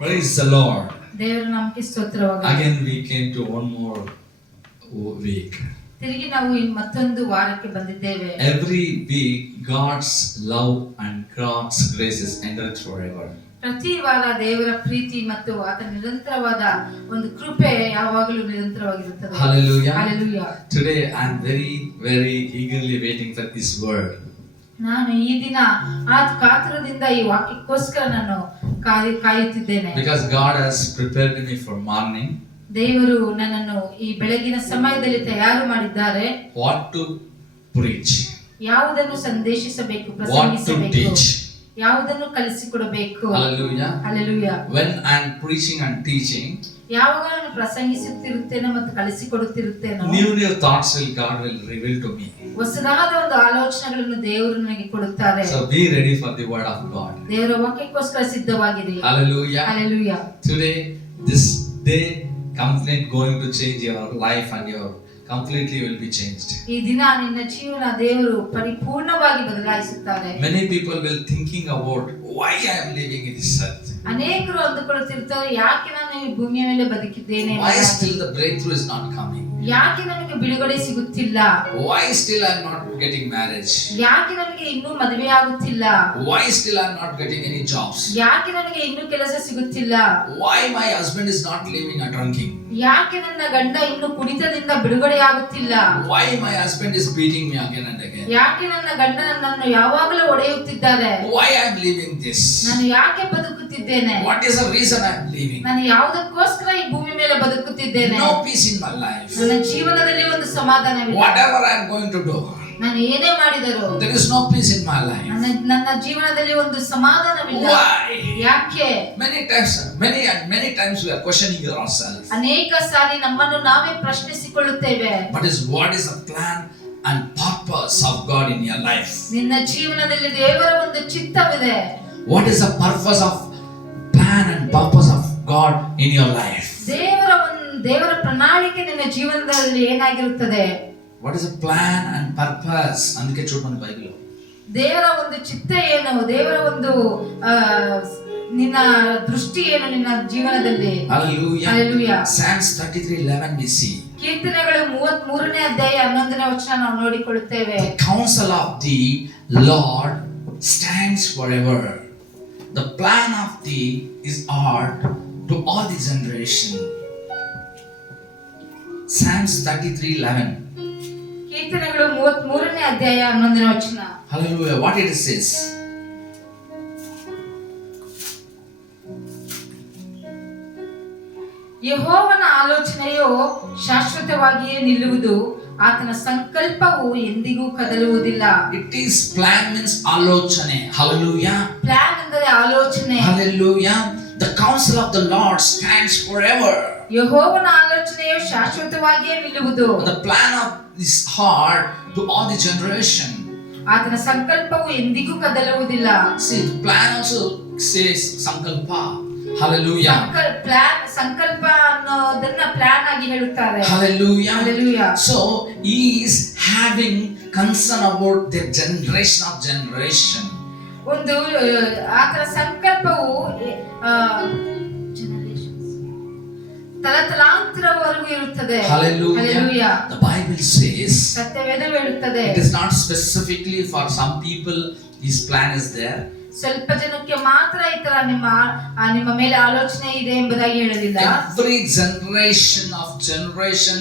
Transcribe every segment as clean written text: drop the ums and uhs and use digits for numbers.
Praise the Lord. ದೇವರ ನಾಮಕ್ಕೆ ಸ್ತೋತ್ರವಾಗಲಿ. Again we came to one more week. ತಿರುಗಿ ನಾವು ಮತ್ತೊಂದು ವಾರಕ್ಕೆ ಬಂದಿದ್ದೇವೆ. Every week God's love and God's grace is endured forever. ಪ್ರತಿ ವಾರ ದೇವರ ಪ್ರೀತಿ ಮತ್ತು ಆತನ ನಿರಂತರವಾದ ಒಂದು ಕೃಪೆ ಯಾವಾಗಲೂ ನಿರಂತರವಾಗಿರುತ್ತದೆ. Hallelujah. Hallelujah. Today I am very eagerly waiting for this word. ನಾನು ಈ ದಿನ ಕಾತುರದಿಂದ ಈ ವಾಕ್ಯಕ್ಕೋಸ್ಕರ ನಾನು ಕಾಯುತ್ತಿದ್ದೇನೆ. Because God has prepared me for morning. ದೇವರು ನನ್ನನ್ನು ಈ ಬೆಳಗಿನ ಸಮಯದಲ್ಲಿ ತಯಾರು ಮಾಡಿದ್ದಾರೆ. What to preach. ಯಾವುದನ್ನು ಸಂದೇಶಿಸಬೇಕು, What to ಪ್ರಸಂಗಿಸಬೇಕು, teach. ಯಾವುದನ್ನು ಕಲಿಸಿಕೊಡಬೇಕು. Hallelujah. Hallelujah. When I am preaching and teaching, ಯಾವಾಗ ನಾನು ಪ್ರಸಂಗಿಸುತ್ತಿರುತ್ತೇನೋ ಮತ್ತು ಕಲಿಸಿಕೊಡುತ್ತಿರುತ್ತೇನೋ, new thoughts God will reveal to me. ಹೊಸದಾದ ಒಂದು ಆಲೋಚನೆಗಳನ್ನು ದೇವರು ನನಗೆ ಕೊಡುತ್ತಾರೆ. So be ready for the word of God. ದೇವರ ವಾಕ್ಯಕ್ಕೋಸ್ಕರ ಸಿದ್ಧವಾಗಿರಿ. Hallelujah. Hallelujah. Today, this day, completely going to change your life and your completely will be changed. ಈ ದಿನ ನಿನ್ನ ಜೀವನ ದೇವರು ಪರಿಪೂರ್ಣವಾಗಿ ಬದಲಾಯಿಸುತ್ತಾರೆ. Many people will thinking about why I am living in this earth. ಅನೇಕರು ಅಂದುಕೊಳ್ಳುತ್ತಿರ್ತಾರೆ, ಯಾಕೆ ನಾನು ಈ ಭೂಮಿಯ ಮೇಲೆ ಬದುಕಿದ್ದೇನೆ, Why still the breakthrough is not coming? ಯಾಕೆ ನನಗೆ ಬಿಡುಗಡೆ ಸಿಗುತ್ತಿಲ್ಲ, Why still I am not getting marriage? ಯಾಕೆ ನನಗೆ ಇನ್ನೂ ಮದುವೆ ಆಗುತ್ತಿಲ್ಲ, Why still I am not getting any jobs? ಯಾಕೆ ನನಗೆ ಇನ್ನೂ ಕೆಲಸ ಸಿಗುತ್ತಿಲ್ಲ, Why my husband is not living and drinking? ಯಾಕೆ ನನ್ನ ಗಂಡ ಇನ್ನೂ ಕುಡಿತದಿಂದ ಬಿಡುಗಡೆ ಆಗುತ್ತಿಲ್ಲ, Why my husband is beating me again and again? ಯಾಕೆ ನನ್ನ ಗಂಡ ನನ್ನನ್ನು ಯಾವಾಗಲೂ ಹೊಡೆಯುತ್ತಿದ್ದಾರೆ, Why I am living this? ನಾನು ಯಾಕೆ ಬದುಕುತ್ತಿದ್ದೇನೆ, What is the reason I am living? ನಾನು ಯಾವುದಕ್ಕೋಸ್ಕರ ಈ ಭೂಮಿ ಮೇಲೆ ಬದುಕುತ್ತಿದ್ದೇನೆ, No peace in my life. ನನ್ನ ಜೀವನದಲ್ಲಿ ಒಂದು ಸಮಾಧಾನವಿಲ್ಲ, Whatever I am going to do, ನಾನು ಏನೇ ಮಾಡಿದರೂ there is no peace in my life. ನನ್ನ ಜೀವನದಲ್ಲಿ ಒಂದು ಸಮಾಧಾನವಿಲ್ಲ. Why? ಯಾಕೆ? Many times we are questioning ourselves. ಅನೇಕ ಸಾರಿ ನಮ್ಮನ್ನು ನಾವೇ ಪ್ರಶ್ನಿಸಿಕೊಳ್ಳುತ್ತೇವೆ. What is the plan and purpose of God in your life? ನಿನ್ನ ಜೀವನದಲ್ಲಿ ದೇವರ ಒಂದು ಚಿತ್ತವಿದೆ. What is the purpose of plan and purpose of God in your life? ದೇವರ ಪ್ರಣಾಳಿಕೆ ನಿನ್ನ ಜೀವನದಲ್ಲಿ ಏನಾಗಿರುತ್ತದೆ? What is the plan and purpose? ಅದಕ್ಕೆ ಚೂಟು ಬೈಬಲ್. ದೇವರ ಒಂದು ಚಿತ್ತ ಏನು, ದೇವರ ಒಂದು ನಿನ್ನ ದೃಷ್ಟಿ ಏನು ನಿನ್ನ ಜೀವನದಲ್ಲಿ? Hallelujah. Hallelujah. Psalms 33:11 we see. ಕೀರ್ತನೆಗಳು 33ನೇ ಅಧ್ಯಾಯ 11ನೇ ವಚನ ನಾವು ನೋಡಿಕೊಳ್ಳುತ್ತೇವೆ. The counsel of the Lord stands forever. The plan of thee is hard to all the generation. Psalms 33:11. ಕೀರ್ತನೆಗಳು 33ನೇ ಅಧ್ಯಾಯ 11ನೇ ವಚನ. Hallelujah. What it says? ಯೆಹೋವನ ಆಲೋಚನೆಯು ಶಾಶ್ವತವಾಗಿಯೇ ನಿಲ್ಲುವುದು, ಆತನ ಸಂಕಲ್ಪವು ಎಂದಿಗೂ ಕದಲುವುದಿಲ್ಲ. It is plan means ಆಲೋಚನೆ. Hallelujah. ಪ್ಲಾನ್ ಅಂದರೆ ಆಲೋಚನೆ. Hallelujah. The counsel of the Lord stands forever. ಯೆಹೋವನ ಆಲೋಚನೆಯು ಶಾಶ್ವತವಾಗಿಯೇ ನಿಲ್ಲುವುದು. The plan of his heart to all the generation. ಆತನ ಸಂಕಲ್ಪವು ಎಂದಿಗೂ ಕದಲುವುದಿಲ್ಲ. See, the plan also says sankalpa. Hallelujah. ಸಂಕಲ್ಪ ಅನ್ನೋದನ್ನ ಪ್ಲಾನ್ ಆಗಿ ಹೇಳುತ್ತಾರೆ. Hallelujah. Hallelujah. So he is having concern about the generation. ಒಂದು ಆತನ ಸಂಕಲ್ಪವು ತಲತಲಾಂತರವರೆಗೂ ಇರುತ್ತದೆ. Hallelujah. The Bible says ಸತ್ಯವೇದವು ಹೇಳುತ್ತದೆ, it is not specifically for some people his plan is there. ಸ್ವಲ್ಪ ಜನಕ್ಕೆ ಮಾತ್ರ ಈ ತರ ನಿಮ್ಮ ಮೇಲೆ ಆಲೋಚನೆ ಇದೆ ಎಂಬುದಾಗಿ ಹೇಳಲಿಲ್ಲ. Every generation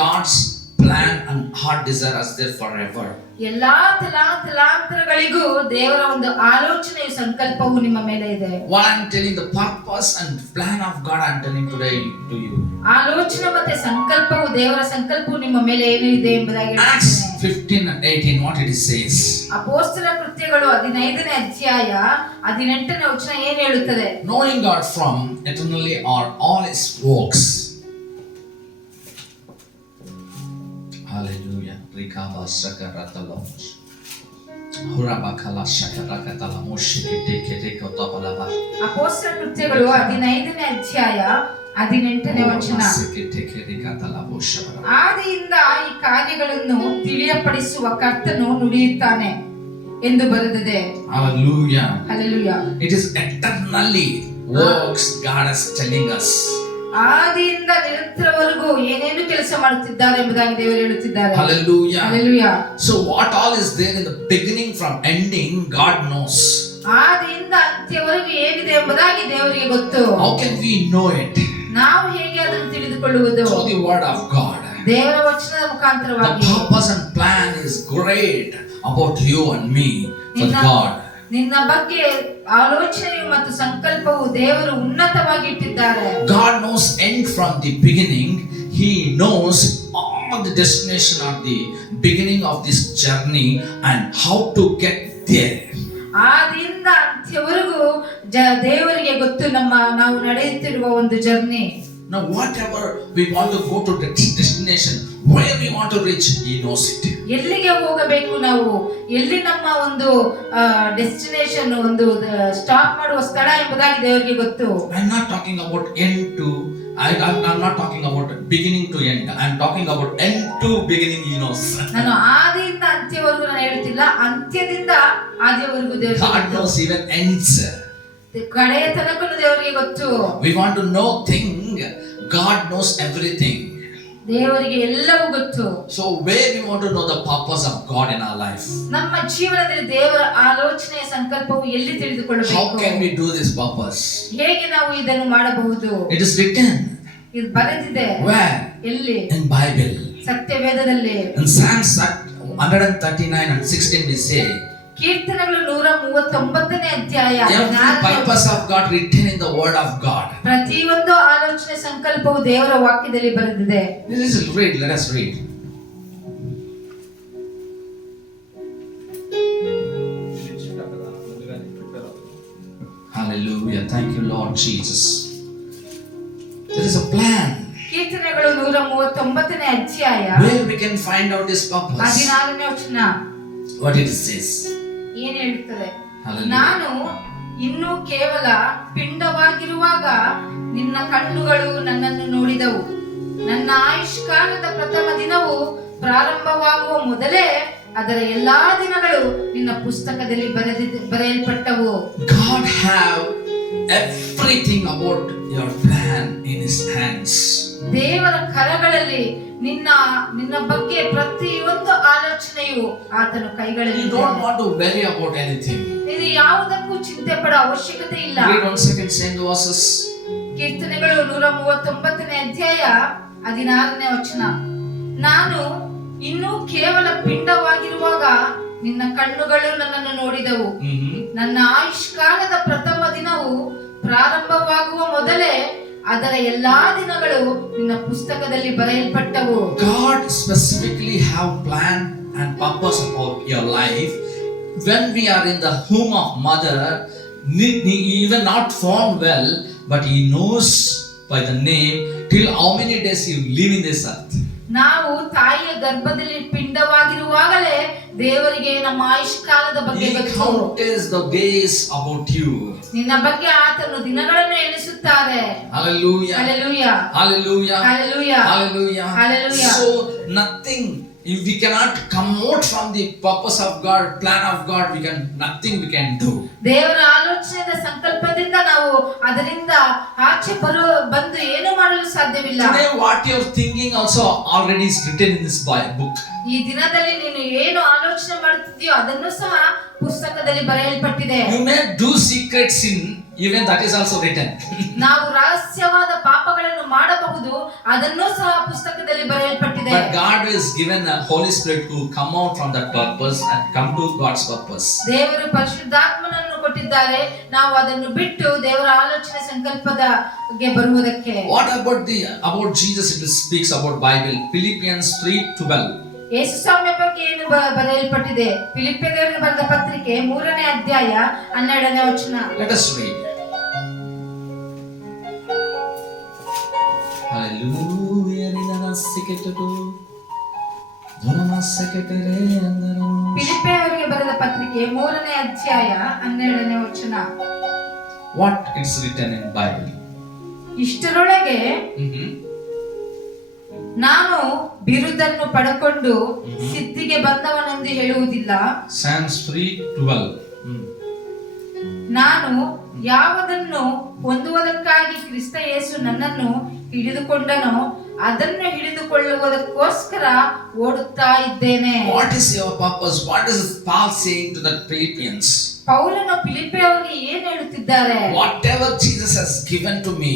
God's plan and heart desire is there forever. ಎಲ್ಲಾ ತಲಾಂತರಗಳಿಗೂ ದೇವರ ಒಂದು ಆಲೋಚನೆಯ ಸಂಕಲ್ಪವು ನಿಮ್ಮ ಮೇಲೆ ಇದೆ. What I'm telling, the purpose and plan of God I'm telling today to you. ಆಲೋಚನೆ ಮತ್ತೆ ಸಂಕಲ್ಪವು, ದೇವರ ಸಂಕಲ್ಪವು ನಿಮ್ಮ ಮೇಲೆ ಏನಿದೆ ಎಂಬುದಾಗಿ Acts 15:18 what it says. ಅಪೊಸ್ತಲರ ಕೃತ್ಯಗಳು 15ನೇ ಅಧ್ಯಾಯ 18ನೇ ವಚನ ಏನು ಹೇಳುತ್ತದೆ? Knowing God from eternally are all his works. Hallelujah. Rikaba sakaratalamosh. Hurabakala shakarakatalamosh keteketekotapalaba. ಅಪೊಸ್ತಲರ ಕೃತ್ಯಗಳು 15ನೇ ಅಧ್ಯಾಯ 18ನೇ ವಚನ. ಆದಿಯಿಂದ ಈ ಕಾರ್ಯಗಳನ್ನು ತಿಳಿಯಪಡಿಸುವ ಕರ್ತನು ನುಡಿಯುತ್ತಾನೆ ಎಂದು ಬರೆದಿದೆ. Hallelujah. Hallelujah. It is eternally works God is telling us. ಆದಿಯಿಂದ ನಿರಂತರವರೆಗೂ ಏನೇನು ಕೆಲಸ ಮಾಡುತ್ತಿದ್ದಾರೆ ಎಂಬುದಾಗಿ ದೇವರು ಹೇಳುತ್ತಿದ್ದಾರೆ. Hallelujah. Hallelujah. So what all is there in the beginning from ending, God knows. ಆದಿಯಿಂದ ಅಂತ್ಯವರೆಗೂ ಏನಿದೆ ಎಂಬುದಾಗಿ ದೇವರಿಗೆ ಗೊತ್ತು. How can we know it? ನಾವು ಹೇಗೆ ಅದನ್ನು ತಿಳಿದುಕೊಳ್ಳುವುದು? Through the word of God. ದೇವರ ವಚನದ ಮುಖಾಂತರವಾಗಿ. The purpose and plan is great about you and me for God. ನಿನ್ನ ಬಗ್ಗೆ ಆಲೋಚನೆಯು ಮತ್ತು ಸಂಕಲ್ಪವು ದೇವರು ಉನ್ನತವಾಗಿ ಇಟ್ಟಿದ್ದಾರೆ. God knows end from the beginning. He knows all the destination of the beginning of this journey and how to get there. ಆದಿಯಿಂದ ಅಂತ್ಯವರೆಗೂ ದೇವರಿಗೆ ಗೊತ್ತು ನಾವು ನಡೆಯುತ್ತಿರುವ ಒಂದು journey. Now whatever we want to go to the destination, where we want to reach, He knows it. ಎಲ್ಲಿಗೆ ಹೋಗಬೇಕು, ನಾವು ಎಲ್ಲಿ ನಮ್ಮ ಒಂದು ಡೆಸ್ಟಿನೇಷನ್, ಒಂದು ಸ್ಟಾಪ್ ಮಾಡುವ ಸ್ಥಳ ಎಂಬುದಾಗಿ ದೇವರಿಗೆ ಗೊತ್ತು. I'm not talking about end to I'm not talking about beginning to end. I'm talking about end to beginning. He knows. ನಾನು ಆದಿಯಿಂದ ಅಂತ್ಯವರೆಗೂ ನಾನು ಹೇಳುತ್ತಿಲ್ಲ, ಅಂತ್ಯದಿಂದ ಆದಿಯವರೆಗೂ ದೇವರು God knows even ends. ಕಡೆಯ ತನಕನೂ ದೇವರಿಗೆ ಗೊತ್ತು. We want to know thing, God knows everything. ದೇವರಿಗೆ ಎಲ್ಲವೂ ಗೊತ್ತು. So where we want to know the purpose of God in our life, ನಮ್ಮ ಜೀವನದಲ್ಲಿ ದೇವರ ಆಲೋಚನೆಯ ಸಂಕಲ್ಪವು ಎಲ್ಲಿ ತಿಳಿದುಕೊಳ್ಳಬೇಕು? how can we do this purpose? ಹೇಗೆ ನಾವು ಇದನ್ನು ಮಾಡಬಹುದು? It is written. ಇದು ಬರೆದಿದೆ. Where? ಎಲ್ಲಿ? In Bible. ಸತ್ಯವೇದದಲ್ಲಿ. In Psalms 139 and 16 we say, ಕೀರ್ತನೆಗಳು 139ನೇ ಅಧ್ಯಾಯ. every purpose of God written in the word of God. ಪ್ರತಿಯೊಂದು ಆಲೋಚನೆ ಸಂಕಲ್ಪವು ದೇವರ ವಾಕ್ಯದಲ್ಲಿ ಬರೆದಿದೆ. This is read. Let us read. Hallelujah. Thank you, Lord Jesus. There is a plan. ಕೀರ್ತನೆಗಳು 139ನೇ ಅಧ್ಯಾಯ. Where we can find out this purpose. 14ನೇ ವಚನ. What it says. ಏನು ಹೇಳುತ್ತದೆ? Hallelujah. ನಾನು ಇನ್ನೂ ಕೇವಲ ಪಿಂಡವಾಗಿರುವಾಗ ನಿನ್ನ ಕಣ್ಣುಗಳು ನನ್ನನ್ನು ನೋಡಿದವು. ನನ್ನ ಆಯುಷ್ಕಾಲದ ಪ್ರಥಮ ದಿನವು ಪ್ರಾರಂಭವಾಗುವ ಮೊದಲೇ ಅದರ ಎಲ್ಲಾ ದಿನಗಳು ನಿನ್ನ ಪುಸ್ತಕದಲ್ಲಿ ಬರೆಯಲ್ಪಟ್ಟವು. God have everything about your plan in His hands. ದೇವರ ಕರಗಳಲ್ಲಿ ನಿನ್ನ ಬಗ್ಗೆ ಪ್ರತಿಯೊಂದು ಆಲೋಚನೆಯು ಆತನ ಕೈಗಳಲ್ಲಿ. You don't want to worry about anything. ನೀನು ಯಾವುದಕ್ಕೂ ಚಿಂತೆ ಪಡೋ ಅವಶ್ಯಕತೆ ಇಲ್ಲ. Read once again same verses. ಕೀರ್ತನೆಗಳು 139ನೇ ಅಧ್ಯಾಯ 16ನೇ ವಚನ. ನಾನು ಇನ್ನೂ ಕೇವಲ ಪಿಂಡವಾಗಿರುವಾಗ ನಿನ್ನ ಕಣ್ಣುಗಳು ನನ್ನನ್ನು ನೋಡಿದವು. ನನ್ನ ಆಯುಷ್ಕಾಲದ ಪ್ರಥಮ ದಿನವು ಪ್ರಾರಂಭವಾಗುವ ಮೊದಲೇ ಅದರ ಎಲ್ಲಾ ದಿನಗಳು ನಿನ್ನ ಪುಸ್ತಕದಲ್ಲಿ ಬರೆಯಲ್ಪಟ್ಟವು. God specifically have plan and purpose about your life. When we are in the womb of mother, even not formed well, but He knows by the name till how many days you live in this earth. ನಾವು ತಾಯಿಯ ಗರ್ಭದಲ್ಲಿ ಪಿಂಡವಾಗಿರುವಾಗಲೇ ದೇವರಿಗೆ ನಮ್ಮ ಆಯುಷ್ಕಾಲದ ಬಗ್ಗೆ He counts the days about you. ನಿನ್ನ ಬಗ್ಗೆ ಆತನು ದಿನಗಳನ್ನು ಎಣಿಸುತ್ತಾರೆ. Hallelujah. Hallelujah. Hallelujah. Hallelujah. Hallelujah. Hallelujah. So nothing, if we cannot come out from the purpose of God, plan of God, nothing we can do. ದೇವರ ಆಲೋಚನೆಯ ಸಂಕಲ್ಪದಿಂದ ನಾವು ಅದರಿಂದ ಆಚೆ ಬಂದು ಏನು ಮಾಡಲು ಸಾಧ್ಯವಿಲ್ಲ. Today what you are thinking also already is written in this book. ಈ ದಿನದಲ್ಲಿ ನೀನು ಏನು ಆಲೋಚನೆ ಮಾಡುತ್ತಿದ್ದೀಯೋ ಅದನ್ನು ಸಹ ಪುಸ್ತಕದಲ್ಲಿ ಬರೆಯಲ್ಪಟ್ಟಿದೆ. You may do secret sin, even that is also written. ನಾವು ರಹಸ್ಯವಾದ ಪಾಪಗಳನ್ನು ಮಾಡಬಹುದು, ಅದನ್ನು ಸಹ ಪುಸ್ತಕದಲ್ಲಿ ಬರೆಯಲ್ಪಟ್ಟಿದೆ. But God has given a Holy Spirit to come out from that purpose and come to God's purpose. ದೇವರು ಪರಿಶುದ್ಧಾತ್ಮನನ್ನು ಕೊಟ್ಟಿದ್ದಾರೆ, ನಾವು ಅದನ್ನು ಬಿಟ್ಟು ದೇವರ ಆಲೋಚನೆ ಸಂಕಲ್ಪದಗೆ ಬರುವುದಕ್ಕೆ. What about Jesus? It speaks about Bible. Philippians 3:12. ಯೇಸು ಸ್ವಾಮಿ ಬಗ್ಗೆ ಏನು ಬರೆಯಲ್ಪಟ್ಟಿದೆ? ಫಿಲಿಪ್ಪಿಯದವರಿಗೆ ಬರೆದ ಪತ್ರಿಕೆ 3ನೇ ಅಧ್ಯಾಯ 12ನೇ ವಚನ. Let us read. Hallelujah. ಫಿಲಿಪ್ಪಿಯದವರಿಗೆ ಬರೆದ ಪತ್ರಿಕೆ 3ನೇ ಅಧ್ಯಾಯ 12ನೇ ವಚನ. What is written in Bible? ಇಷ್ಟರೊಳಗೆ ನಾನು ಬಿರುದನ್ನು ಪಡೆಕೊಂಡು ಸಿದ್ಧಿಗೆ ಬಂದವನೆಂದು ಹೇಳುವುದಿಲ್ಲ. Psalms 3:12. ನಾನು ಯಾವುದನ್ನು ಹೊಂದುವುದಕ್ಕಾಗಿ ಕ್ರಿಸ್ತ ಯೇಸು ನನ್ನನ್ನು ಹಿಡಿದುಕೊಂಡನು, ಅದನ್ನು ಹಿಡಿದುಕೊಳ್ಳುವುದಕ್ಕೋಸ್ಕರ ಓಡುತ್ತಾ ಇದ್ದೇನೆ. What is your purpose? What is Paul saying to the Philippians? ಪೌಲನು ಫಿಲಿಪ್ಪಿಯವರಿಗೆ ಏನು ಹೇಳುತ್ತಿದ್ದಾರೆ? Whatever Jesus has given to me,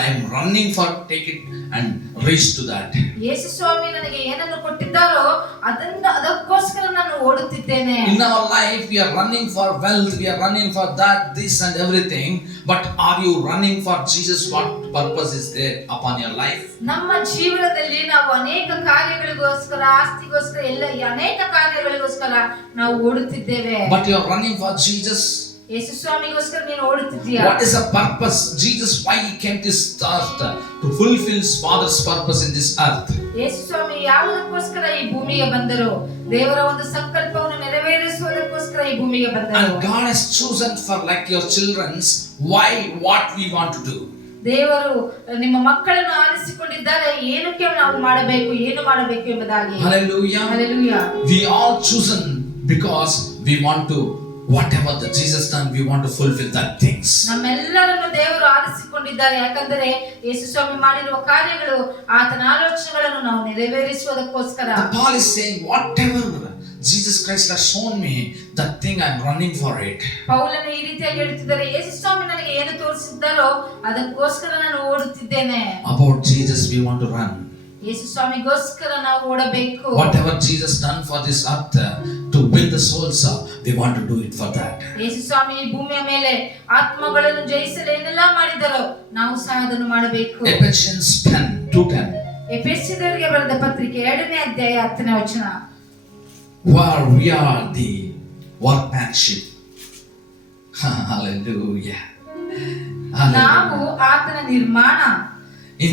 I am running for take it and reach to that. ಯೇಸು ಸ್ವಾಮಿ ನನಗೆ ಏನನ್ನು ಕೊಟ್ಟಿದ್ದಾರೋ ಅದಕ್ಕೋಸ್ಕರ ನಾನು ಓಡುತ್ತಿದ್ದೇನೆ. In our life we are running for wealth, we are running for that, this and everything, but are you running for Jesus? What purpose is there upon your life? ನಮ್ಮ ಜೀವನದಲ್ಲಿ ನಾವು ಅನೇಕ ಕಾರ್ಯಗಳಿಗೋಸ್ಕರ, ಆಸ್ತಿಗೋಸ್ಕರ, ಎಲ್ಲ ಅನೇಕ ಕಾರ್ಯಗಳಿಗೋಸ್ಕರ ನಾವು ಓಡುತ್ತಿದ್ದೇವೆ. But you are running for Jesus. ಯೇಸು ಸ್ವಾಮಿಗೋಸ್ಕರ ನೀನು ಓಡುತ್ತಿದ್ದೀಯಾ? What is the purpose? Jesus, why he came to this earth to fulfill his Father's purpose in this earth? ಯೇಸು ಸ್ವಾಮಿ ಯಾವುದಕ್ಕೋಸ್ಕರ ಈ ಭೂಮಿಗೆ ಬಂದರು? ದೇವರ ಒಂದು ಸಂಕಲ್ಪವನ್ನು ನೆರವೇರಿಸುವುದಕ್ಕೋಸ್ಕರ ಈ ಭೂಮಿಗೆ ಬಂದರು. And God has chosen for like your children's why what we want to do. ದೇವರು ನಿಮ್ಮ ಮಕ್ಕಳನ್ನು ಆರಿಸಿಕೊಂಡಿದ್ದಾರೆ, ಏನಕ್ಕೆ ನಾವು ಮಾಡಬೇಕು, ಏನು ಮಾಡಬೇಕು ಎಂಬುದಾಗಿ. Hallelujah. Hallelujah. We all chosen because we want to whatever the Jesus done, we want to fulfill that things. ನಮ್ಮೆಲ್ಲರನ್ನು ದೇವರು ಆರಿಸಿಕೊಂಡಿದ್ದಾರೆ, ಯಾಕಂದರೆ ಯೇಸು ಸ್ವಾಮಿ ಮಾಡಿರುವ ಕಾರ್ಯಗಳು, ಆತನ ಆಲೋಚನೆಗಳನ್ನು ನಾವು ನೆರವೇರಿಸುವುದಕ್ಕೋಸ್ಕರ. Paul is saying whatever Jesus Christ has shown me, that thing I am running for it. ಪೌಲನು ಈ ರೀತಿಯಾಗಿ ಹೇಳುತ್ತಿದ್ದಾರೆ, ಯೇಸು ಸ್ವಾಮಿ ನನಗೆ ಏನು ತೋರಿಸಿದ್ದಾರೋ ಅದಕ್ಕೋಸ್ಕರ ನಾನು ಓಡುತ್ತಿದ್ದೇನೆ. About Jesus we want to run. ಯೇಸು ಸ್ವಾಮಿಗೋಸ್ಕರ ನಾವು ಓಡಬೇಕು. Whatever Jesus done for this earth to win the souls, we want to do it for that. ಯೇಸು ಸ್ವಾಮಿ ಈ ಭೂಮಿಯ ಮೇಲೆ ಆತ್ಮಗಳನ್ನು ಜಯಿಸಲು ಏನೆಲ್ಲ ಮಾಡಿದರೋ ನಾವು ಸಹ ಅದನ್ನು ಮಾಡಬೇಕು. Ephesians 10:2-10. ಎಫೆಸದವರಿಗೆ ಬರೆದ ಪತ್ರಿಕೆ 2ನೇ ಅಧ್ಯಾಯ 10ನೇ ವಚನ. Where we are the workmanship. Hallelujah. ನಾವು ಆತನ ನಿರ್ಮಾಣ, in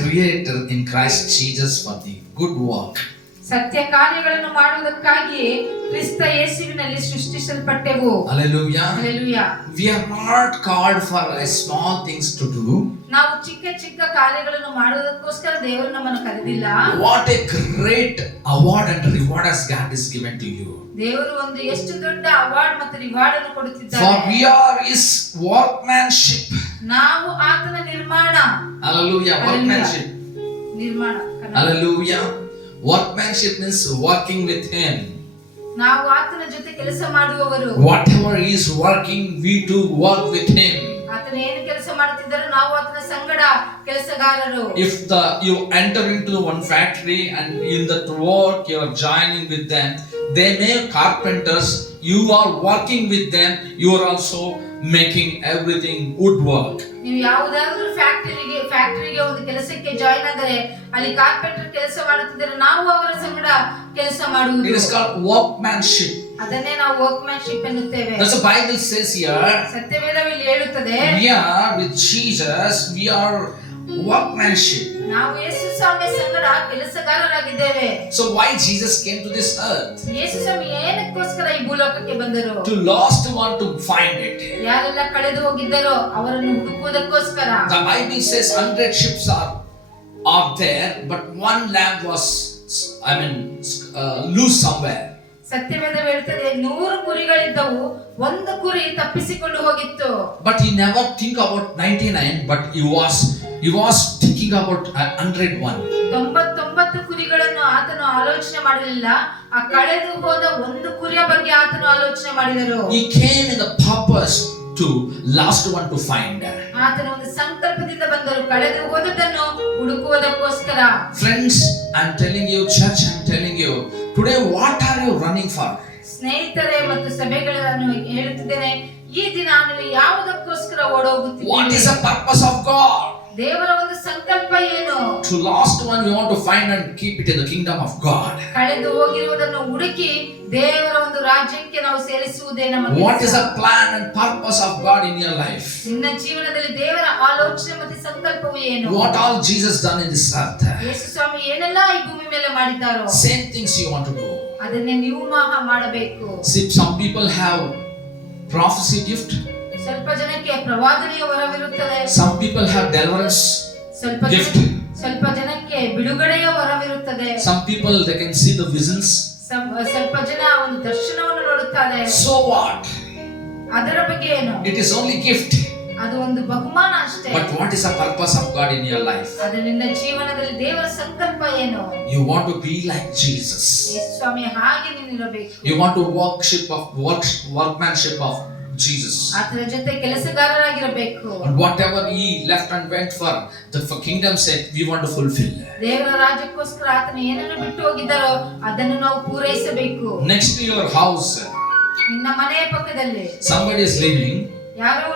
creator in Christ Jesus for the good work. ಸತ್ಯ ಕಾರ್ಯಗಳನ್ನು ಮಾಡುವುದಕ್ಕಾಗಿ ಕ್ರಿಸ್ತ ಯೇಸುವಿನಲ್ಲಿ ಸೃಷ್ಟಿಸಲ್ಪಟ್ಟೆವು. Hallelujah. Hallelujah. We are not called for small things to do. ನಾವು ಚಿಕ್ಕ ಚಿಕ್ಕ ಕಾರ್ಯಗಳನ್ನು ಮಾಡುವುದಕ್ಕೋಸ್ಕರ ದೇವರು ನಮ್ಮನ್ನು ಕರೆದಿಲ್ಲ. What a great award and reward has God is given to you. ದೇವರು ಒಂದು ಎಷ್ಟು ದೊಡ್ಡ ಅವಾರ್ಡ್ ಮತ್ತು ರಿವಾರ್ಡ್ ಅನ್ನು ಕೊಡುತ್ತಿದ್ದಾರೆ. For we are his workmanship. ನಾವು ಆತನ ನಿರ್ಮಾಣ. Hallelujah. Workmanship. ನಿರ್ಮಾಣ. Hallelujah. Workmanship means working with him. ನಾವು ಆತನ ಜೊತೆ ಕೆಲಸ ಮಾಡುವವರು. Whatever he is working, we do work with him. ಆತನ ಏನು ಕೆಲಸ ಮಾಡುತ್ತಿದ್ದಾರೋ ನಾವು ಆತನ ಸಂಗಡ ಕೆಲಸಗಾರರು. If you enter into one factory and in that work you are joining with them, they make carpenters, you are working with them, you are also making everything woodwork. ನೀವು ಯಾವುದಾದ್ರೂ ಫ್ಯಾಕ್ಟರಿಗೆ ಒಂದು ಕೆಲಸಕ್ಕೆ ಜಾಯಿನ್ ಆದರೆ ಅಲ್ಲಿ ಕಾರ್ಪೆಂಟರ್ ಕೆಲಸ ಮಾಡುತ್ತಿದ್ದರೆ ನಾವು ಅವರ ಸಂಗಡ ಕೆಲಸ ಮಾಡುವುದು. It is called workmanship. ಅದನ್ನೇ ನಾವು ವರ್ಕ್ಮ್ಯಾನ್ಶಿಪ್ ಎನ್ನುತ್ತೇವೆ. That's the Bible says here. ಸತ್ಯವೇದದಲ್ಲಿ ಹೇಳುತ್ತದೆ, We are with Jesus, we are workmanship. ನಾವು ಯೇಸು ಸ್ವಾಮಿ ಸಂಗಡ ಕೆಲಸಗಾರರಾಗಿದ್ದೇವೆ. So why Jesus came to this earth? ಯೇಸು ಸ್ವಾಮಿ ಏನಕ್ಕೋಸ್ಕರ ಈ ಭೂಲೋಕಕ್ಕೆ ಬಂದರು? To lost one to find it. ಯಾರೆಲ್ಲ ಕಳೆದು ಹೋಗಿದ್ದಾರೋ ಅವರನ್ನು ಹುಡುಕುವುದಕ್ಕೋಸ್ಕರ. The Bible says 100 ships are there, but one lamb was loose somewhere. ಸತ್ಯವೇದ ಹೇಳ್ತದೆ 100 ಕುರಿಗಳಿದ್ದವು, ಒಂದು ಕುರಿ ತಪ್ಪಿಸಿಕೊಂಡು ಹೋಗಿತ್ತು. But he never think about 99, but he was thinking about 101. 99 ಕುರಿಗಳನ್ನು ಆತನು ಆಲೋಚನೆ ಮಾಡಲಿಲ್ಲ, ಆ ಕಳೆದು ಹೋದ ಒಂದು ಕುರಿಯ ಬಗ್ಗೆ ಆತನು ಆಲೋಚನೆ ಮಾಡಿದರು. He came in the purpose to last one to find. ಆತನ ಒಂದು ಸಂಕಲ್ಪದಿಂದ ಬಂದರು, ಕಳೆದು ಹೋದದನ್ನು ಹುಡುಕುವುದಕ್ಕೋಸ್ಕರ. Friends, I'm telling you, church, I'm telling you, today what are you running for? ಸ್ನೇಹಿತರೆ ಮತ್ತು ಸಭೆಗಳನ್ನು ಹೇಳುತ್ತಿದ್ದೇನೆ, ಈ ದಿನ ನೀವು ಯಾವುದಕ್ಕೋಸ್ಕರ ಓಡೋಗುತ್ತೀರಿ? What is the purpose of God? ದೇವರ ಒಂದು ಸಂಕಲ್ಪ ಏನು? To lost one we want to find and keep it in the kingdom of God. ಕಳೆದು ಹೋಗಿರುವುದನ್ನು ಹುಡುಕಿ ದೇವರ ಒಂದು ರಾಜ್ಯಕ್ಕೆ ನಾವು ಸೇರಿಸುವುದೇ ನಮ್ಮ ಕೆಲಸ. What is the plan and purpose of God in your life? ನಿನ್ನ ಜೀವನದಲ್ಲಿ ದೇವರ ಆಲೋಚನೆ ಮತ್ತು ಸಂಕಲ್ಪವು ಏನು? What all Jesus done in this earth? ಯೇಸು ಸ್ವಾಮಿ ಏನೆಲ್ಲ ಈ ಭೂಮಿ ಮೇಲೆ ಮಾಡಿದ್ದಾರೋ Same things you want to do. ಅದನ್ನೇ ನೀವು ಮಾಡಬೇಕು. See, some people have prophecy gift. ಸ್ವಲ್ಪ ಜನಕ್ಕೆ ಪ್ರವಾದನೆಯ ವರವಿರುತ್ತದೆ. Some people have deliverance gift. ಸ್ವಲ್ಪ ಜನಕ್ಕೆ ಬಿಡುಗಡೆಯ ವರವಿರುತ್ತದೆ. Some people they can see the visions. ಸ್ವಲ್ಪ ಜನ ಒಂದು ದರ್ಶನವನ್ನು ನೋಡುತ್ತಾರೆ. So what? ಅದರ ಬಗ್ಗೆ ಏನು? It is only gift. ಅದು ಒಂದು ಬಹುಮಾನ ಅಷ್ಟೇ. But what is the purpose of God in your life? ಅದು ನಿನ್ನ ಜೀವನದಲ್ಲಿ ದೇವರ ಸಂಕಲ್ಪ ಏನು? You want to be like Jesus. ಯೇಸು ಸ್ವಾಮಿ ಹಾಗೆ ನೀನು ಇರಬೇಕು. You want to workmanship of Jesus. ಆತನ ಜೊತೆ ಕೆಲಸಗಾರರಾಗಿರಬೇಕು. And whatever he left and went for the kingdom's sake, we want to fulfill. ದೇವರ ರಾಜ್ಯಕ್ಕೋಸ್ಕರ ಆತನ ಏನನ್ನು ಬಿಟ್ಟು ಹೋಗಿದ್ದಾರೋ ಅದನ್ನು ನಾವು ಪೂರೈಸಬೇಕು. Next to your house, ನಿನ್ನ ಮನೆಯ ಪಕ್ಕದಲ್ಲಿ somebody is living. ಯಾರೋ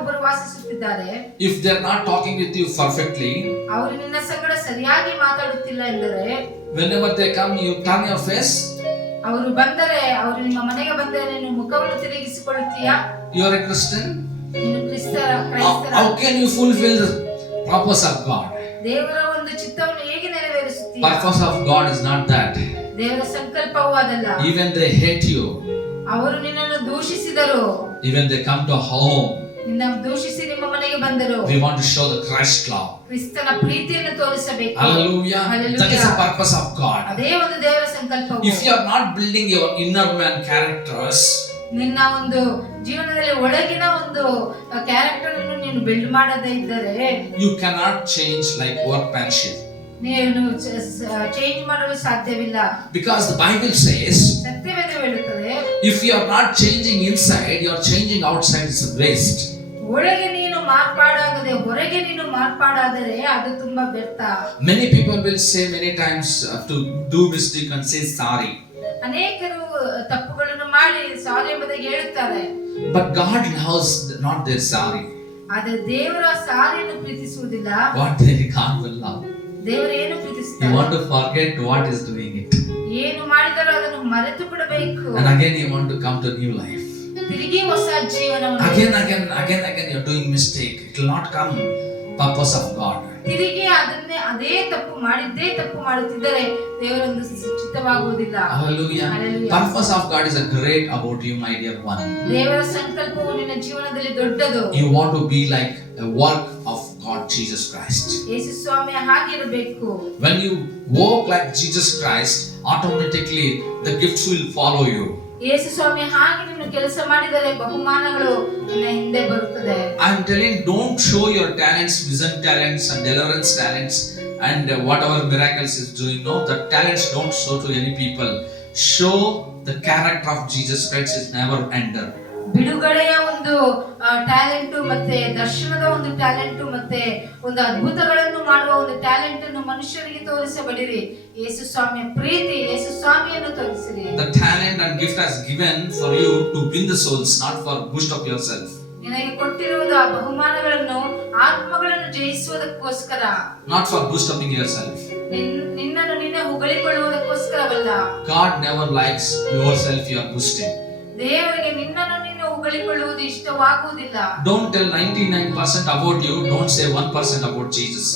ಒಬ್ಬರು ವಾಸಿಸುತ್ತಿದ್ದಾರೆ. If they are not talking with you perfectly, ಅವರು ನಿನ್ನ ಸಂಗಡ ಸರಿಯಾಗಿ ಮಾತಾಡುತ್ತಿಲ್ಲ ಎಂದರೆ, whenever they come, you turn your face. ಅವರು ನಿಮ್ಮ ಮನೆಗೆ ಬಂದರೆ ನೀನು ಮುಖವನ್ನು ತಿರುಗಿಸಿಕೊಳ್ಳುತ್ತೀಯಾ? You are a Christian. ನೀನು ಕ್ರೈಸ್ತರ. How can you fulfill the purpose of God? ದೇವರ ಒಂದು ಚಿತ್ತವನ್ನು ಹೇಗೆ ನೆರವೇರಿಸುತ್ತೀಯಾ? Purpose of God is not that. ದೇವರ ಸಂಕಲ್ಪವೂ ಅದಲ್ಲ. Even they hate you. ಅವರು ನಿನ್ನನ್ನು ದೂಷಿಸಿದರು. Even they come to home. ನಿನ್ನ ದೂಷಿಸಿ ನಿಮ್ಮ ಮನೆಗೆ ಬಂದರು. We want to show the Christ love. ಕ್ರಿಸ್ತನ ಪ್ರೀತಿಯನ್ನು ತೋರಿಸಬೇಕು. Hallelujah. That is the purpose of God. ಅದೇ ಒಂದು ದೇವರ ಸಂಕಲ್ಪವು. If you are not building your inner man characters, ನಿನ್ನ ಒಂದು ಜೀವನದಲ್ಲಿ ಒಳಗಿನ ಒಂದು ಕ್ಯಾರೆಕ್ಟರ್ ಅನ್ನು ನೀನು ಬಿಲ್ಡ್ ಮಾಡದೇ ಇದ್ದರೆ, you cannot change like workmanship. ನೀನು ಚೇಂಜ್ ಮಾಡಲು ಸಾಧ್ಯವಿಲ್ಲ. Because the Bible says, ಸತ್ಯವೇದ ಹೇಳುತ್ತದೆ, if you are not changing inside, you are changing outside, is waste. ಒಳಗೆ ನೀನು ಮಾರ್ಪಾಡಾಗದೆ ಹೊರಗೆ ನೀನು ಮಾರ್ಪಾಡಾದರೆ ಅದು ತುಂಬಾ ವ್ಯರ್ಥ. Many people will say many times to do mistake and say sorry. ಅನೇಕರು ತಪ್ಪುಗಳನ್ನು ಮಾಡಿ ಸಾರಿ ಎಂಬುದಾಗಿ ಹೇಳುತ್ತಾರೆ. But God loves not their sorry. ಆದರೆ ದೇವರ ಸಾರಿಯನ್ನು ಪ್ರೀತಿಸುವುದಿಲ್ಲ. What God will love. ದೇವರು ಏನು You ಪ್ರೀತಿಸುತ್ತಾರೆ? want to forget what is doing it. ಏನು ಮಾಡಿದರೂ ಅದನ್ನು ಮರೆತು ಬಿಡಬೇಕು. And again you want to come to new life. ತಿರುಗಿ ಹೊಸ ಜೀವನವನ್ನು. Again you are doing mistake. It will not come purpose of God. ತಿರುಗಿ ಅದೇ ತಪ್ಪು ಮಾಡುತ್ತಿದ್ದರೆ ದೇವರೊಂದು ಚಿತ್ತವಾಗುವುದಿಲ್ಲ. Hallelujah. Purpose of God is a great about you, my dear one. ದೇವರ ಸಂಕಲ್ಪವು ನಿನ್ನ ಜೀವನದಲ್ಲಿ ದೊಡ್ಡದು. You want to be like a work of God Jesus Christ. Yesu Swami ಹಾಗಿರಬೇಕು. When you walk like Jesus Christ, automatically the gifts will follow you. ಯೇಸು ಸ್ವಾಮಿ ಹಾಗೆ ನೀನು ಕೆಲಸ ಮಾಡಿದರೆ ಬಹುಮಾನಗಳು ನಿನ್ನ ಹಿಂದೆ ಬರುತ್ತದೆ. I am telling, don't show your talents, vision talents and deliverance talents and whatever miracles is doing. No, the talents don't show to any people. Show the character of Jesus Christ is never ender. ಬಿಡುಗಡೆಯ ಒಂದು talent ಮತ್ತೆ ದರ್ಶನದ ಒಂದು talent ಮತ್ತೆ ಒಂದು ಅದ್ಭುತಗಳನ್ನು ಮಾಡುವ ಒಂದು ಟ್ಯಾಲೆಂಟ್ ಅನ್ನು ಮನುಷ್ಯರಿಗೆ ತೋರಿಸಬೇಡಿರಿ. ಯೇಸು ಸ್ವಾಮಿಯ ಪ್ರೀತಿ, ಯೇಸು ಸ್ವಾಮಿಯನ್ನು ತೋರಿಸಿರಿ. The talent and gift has given for you to win the souls, not for boost up yourself. ನಿನಗೆ ಕೊಟ್ಟಿರುವುದು ಆ ಬಹುಮಾನಗಳನ್ನು ಆತ್ಮಗಳನ್ನು ಜಯಿಸುವುದಕ್ಕೋಸ್ಕರ, not for boost upping yourself. ನಿನ್ನನ್ನು ನೀನೇ ಹೊಗಳಿಕೊಳ್ಳುವುದಕ್ಕೋಸ್ಕರವಲ್ಲ. God never likes yourself you are boosting. ದೇವರಿಗೆ ನಿನ್ನನ್ನು ನೀನು ಹೊಗಳಿಕೊಳ್ಳುವುದು ಇಷ್ಟವಾಗುವುದಿಲ್ಲ. Don't tell 99% about you, don't say 1% about Jesus.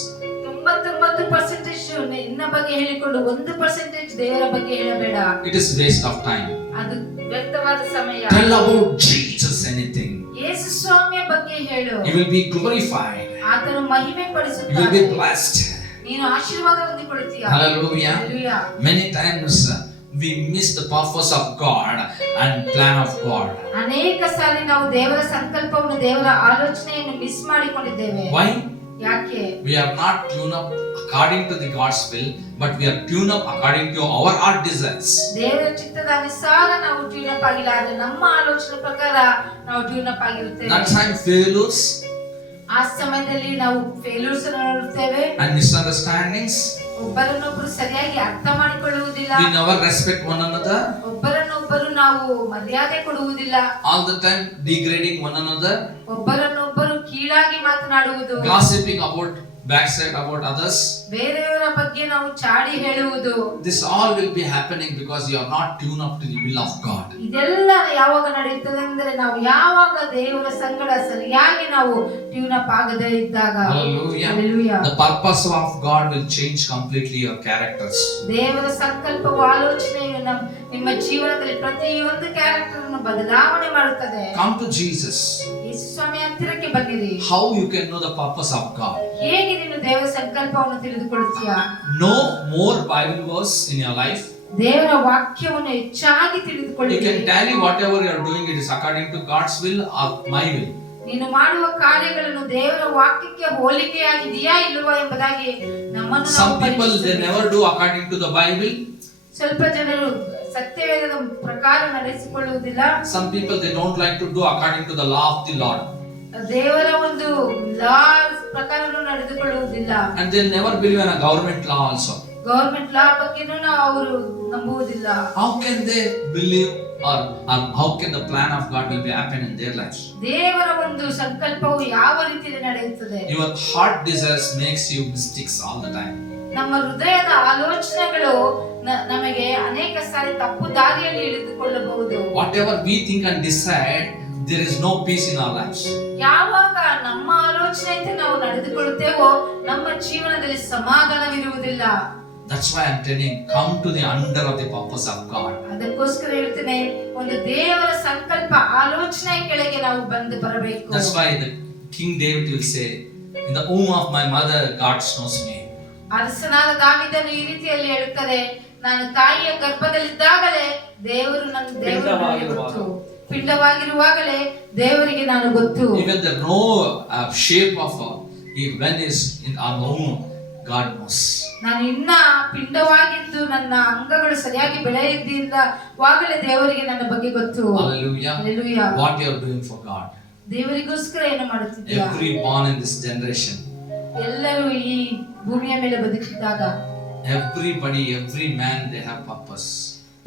99% ನಿನ್ನ ಬಗ್ಗೆ ಹೇಳಿಕೊಂಡು 1% ದೇವರ ಬಗ್ಗೆ ಹೇಳಬೇಡ. It is waste of time. ಅದು ವ್ಯರ್ಥವಾದ ಸಮಯ. Tell about Jesus anything. ಯೇಸು ಸ್ವಾಮಿಯ ಬಗ್ಗೆ ಹೇಳು. You will be glorified. ಆತನು ಮಹಿಮೆ ಪಡಿಸುತ್ತಾನೆ. You will be blessed. ನೀನು ಆಶೀರ್ವಾದ ಹೊಂದಿಕೊಳ್ಳುತ್ತೀಯ. Hallelujah. Hallelujah. Many times we miss the purpose of God and plan of God. ಅನೇಕ ಸಾರಿ ನಾವು ದೇವರ ಸಂಕಲ್ಪವನ್ನು, ದೇವರ ಆಲೋಚನೆಯನ್ನು ಮಿಸ್ ಮಾಡಿಕೊಂಡಿದ್ದೇವೆ. Why? ಯಾಕೆ? We are not tuned up according to the God's will, but we are tuned up according to our heart desires. ದೇವರ ಚಿತ್ತದ ಅನುಸಾರ ನಾವು ಟ್ಯೂನ್ ಅಪ್ ಆಗಿಲ್ಲ, ಆದರೆ ನಮ್ಮ ಆಲೋಚನೆ ಪ್ರಕಾರ ನಾವು ಟ್ಯೂನ್ ಅಪ್ ಆಗಿರುತ್ತೇವೆ. That time failures, ಆ ಸಮಯದಲ್ಲಿ ನಾವು ಫೇಲ್ಯೂರ್ಸ್ ಅನ್ನು ನೋಡುತ್ತೇವೆ and misunderstandings. ಒಬ್ಬರನ್ನೊಬ್ಬರು ಸರಿಯಾಗಿ ಅರ್ಥ ಮಾಡಿಕೊಳ್ಳುವುದಿಲ್ಲ. We never respect one another. ಒಬ್ಬರನ್ನೊಬ್ಬರು ನಾವು ಮರ್ಯಾದೆ ಕೊಡುವುದಿಲ್ಲ. All the time degrading one another. ಒಬ್ಬರನ್ನೊಬ್ಬರು ಕೀಳಾಗಿ ಮಾತನಾಡುವುದು. Gossiping about backside about others. ಬೇರೆಯವರ ಬಗ್ಗೆ ನಾವು ಚಾಡಿ ಹೇಳುವುದು. This all will be happening because you are not tuned up to the will of God. ಇದೆಲ್ಲ ಯಾವಾಗ ನಡೆಯುತ್ತದೆ ಅಂದರೆ ನಾವು ಯಾವಾಗ ದೇವರ ಸಂಗಡ ಸರಿಯಾಗಿ ನಾವು ಟ್ಯೂನ್ ಅಪ್ ಆಗದೇ ಇದ್ದಾಗ. Hallelujah. Hallelujah. The purpose of God will change completely your characters. ದೇವರ ಸಂಕಲ್ಪವು, ಆಲೋಚನೆಯು ನಿಮ್ಮ ಜೀವನದಲ್ಲಿ ಪ್ರತಿಯೊಂದು ಕ್ಯಾರೆಕ್ಟರ್ ಅನ್ನು ಬದಲಾವಣೆ ಮಾಡುತ್ತದೆ. Come to Jesus. ಯೇಸು ಸ್ವಾಮಿ ಹತ್ತಿರಕ್ಕೆ ಬನ್ನಿರಿ. How you can know the purpose of God? ಹೇಗೆ ನೀನು ದೇವರ ಸಂಕಲ್ಪವನ್ನು ತಿಳಿದುಕೊಳ್ಳುತ್ತೀಯಾ? Know more Bible verse in your life. ದೇವರ ವಾಕ್ಯವನ್ನು ಹೆಚ್ಚಾಗಿ ತಿಳಿದುಕೊಳ್ಳಿ. You can tally whatever you are doing, it is according to God's will or my will. ನೀನು ಮಾಡುವ ಕಾರ್ಯಗಳನ್ನು ದೇವರ ವಾಕ್ಯಕ್ಕೆ ಹೋಲಿಕೆಯಾಗಿದೆಯಾ ಇಲ್ಲವಾ ಎಂಬುದಾಗಿ ನಮ್ಮನ್ನು Some ನಾವು people, they ಪರೀಕ್ಷಿಸಬೇಕು. never do according to the Bible. ಸ್ವಲ್ಪ ಜನರು ಸತ್ಯವೇದದ ಪ್ರಕಾರ ನಡೆಸಿಕೊಳ್ಳುವುದಿಲ್ಲ. Some people, they don't like to do according to the law of the Lord. ದೇವರ ಒಂದು ಲಾ ಪ್ರಕಾರನು ನಡೆದುಕೊಳ್ಳುವುದಿಲ್ಲ. And they never believe in a government law also. Government law ಬಗ್ಗೆನೂ ಅವರು ನಂಬುವುದಿಲ್ಲ. How can they believe or how can the plan of God will be happen in their lives? ದೇವರ ಒಂದು ಸಂಕಲ್ಪವು ಯಾವ ರೀತಿಯಲ್ಲಿ ನಡೆಯುತ್ತದೆ? Your heart desires makes you mistakes all the time. ನಮ್ಮ ಹೃದಯದ ಆಲೋಚನೆಗಳು ನಮಗೆ ಅನೇಕ ಸಾರಿ ತಪ್ಪು ದಾರಿಯಲ್ಲಿ ಇಳಿದುಕೊಳ್ಳಬಹುದು. Whatever we think and decide, there is no peace in our lives. ಯಾವಾಗ ನಮ್ಮ ಆಲೋಚನೆಯಂತೆ ನಾವು ನಡೆದುಕೊಳ್ಳುತ್ತೇವೋ ನಮ್ಮ ಜೀವನದಲ್ಲಿ ಸಮಾಧಾನವಿರುವುದಿಲ್ಲ. That's why I'm telling, come to the under of the purpose of God. ಅದಕ್ಕೋಸ್ಕರ ಹೇಳ್ತೇನೆ, ಒಂದು ದೇವರ ಸಂಕಲ್ಪ ಆಲೋಚನೆ ಕೆಳಗೆ ನಾವು ಬಂದು ಬರಬೇಕು. That's why the King David will say, in the womb of my mother God knows me. ಅರಸನಾದ ದಾವೀದನು ಈ ರೀತಿಯಲ್ಲಿ ಹೇಳುತ್ತಾರೆ, ನಾನು ತಾಯಿಯ ಗರ್ಭದಲ್ಲಿದ್ದಾಗಲೇ ದೇವರು ನನಗೆ ಗೊತ್ತು, ಪಿಂಡವಾಗಿರುವಾಗಲೇ ದೇವರಿಗೆ ನಾನು ಗೊತ್ತು. Even the no shape of when is in our womb, God knows. ನಾನು ಇನ್ನ ಪಿಂಡವಾಗಿದ್ದು ನನ್ನ ಅಂಗಗಳು ಸರಿಯಾಗಿ ಬೆಳೆಯದಿಲ್ಲವಾಗಲೇ ದೇವರಿಗೆ ನನ್ನ ಬಗ್ಗೆ ಗೊತ್ತು. Hallelujah. Hallelujah. What you are doing for God. ದೇವರಿಗೋಸ್ಕರ ಏನು ಮಾಡುತ್ತಿದ್ದೀಯಾ? Every born in this generation, ಎಲ್ಲರೂ ಈ ಭೂಮಿಯ ಮೇಲೆ ಬದುಕಿದ್ದಾಗ everybody, every man, they have purpose.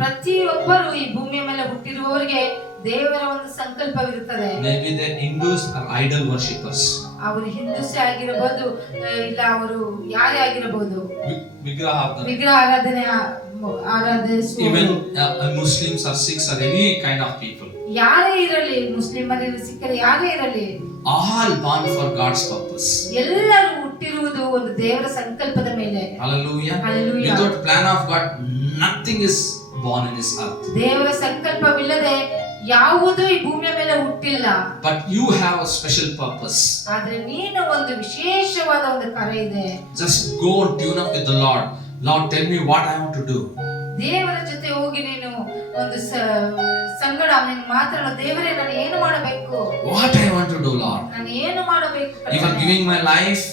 ಪ್ರತಿಯೊಬ್ಬರು ಈ ಭೂಮಿಯ ಮೇಲೆ ಹುಟ್ಟಿರುವವರಿಗೆ ದೇವರ ಒಂದು ಸಂಕಲ್ಪವಿರುತ್ತದೆ. Maybe the Hindus are idol worshippers. ಅವರು ಹಿಂದೂಸೇ ಆಗಿರಬಹುದು, ಇಲ್ಲ ಅವರು ಯಾರೇ ಆಗಿರಬಹುದು, ವಿಗ್ರಹ ಆರಾಧನೆ ಆರಾಧಿಸುವ. Even Muslims or Sikhs or any kind of people. ಯಾರೇ ಇರಲಿ, ಮುಸ್ಲಿಮರು ಸಿಕ್ಕರು ಯಾರೇ ಇರಲಿ, all born for God's purpose. ಎಲ್ಲರೂ ಹುಟ್ಟಿರುವುದು ಒಂದು ದೇವರ ಸಂಕಲ್ಪದ ಮೇಲೆ. Hallelujah. Hallelujah. Without plan of God, nothing is born in this earth. ದೇವರ ಸಂಕಲ್ಪವಿಲ್ಲದೆ ಯಾವುದೂ ಈ ಭೂಮಿಯ ಮೇಲೆ ಹುಟ್ಟಿಲ್ಲ. But you have a special purpose. ಆದ್ರೆ ನೀನು ಒಂದು ವಿಶೇಷವಾದ ಒಂದು ಕರೆ ಇದೆ. Just go and tune up with the Lord. Lord, tell me what I want to do. ದೇವರ ಜೊತೆ ಹೋಗಿ ನೀನು ಒಂದು ಸಂಗಡ ನೀನು ಮಾತಾಡೋ, ದೇವರೇ ನಾನು ಏನು ಮಾಡಬೇಕು? What I want to do, Lord. ನಾನು ಏನು ಮಾಡಬೇಕು? You are giving my life.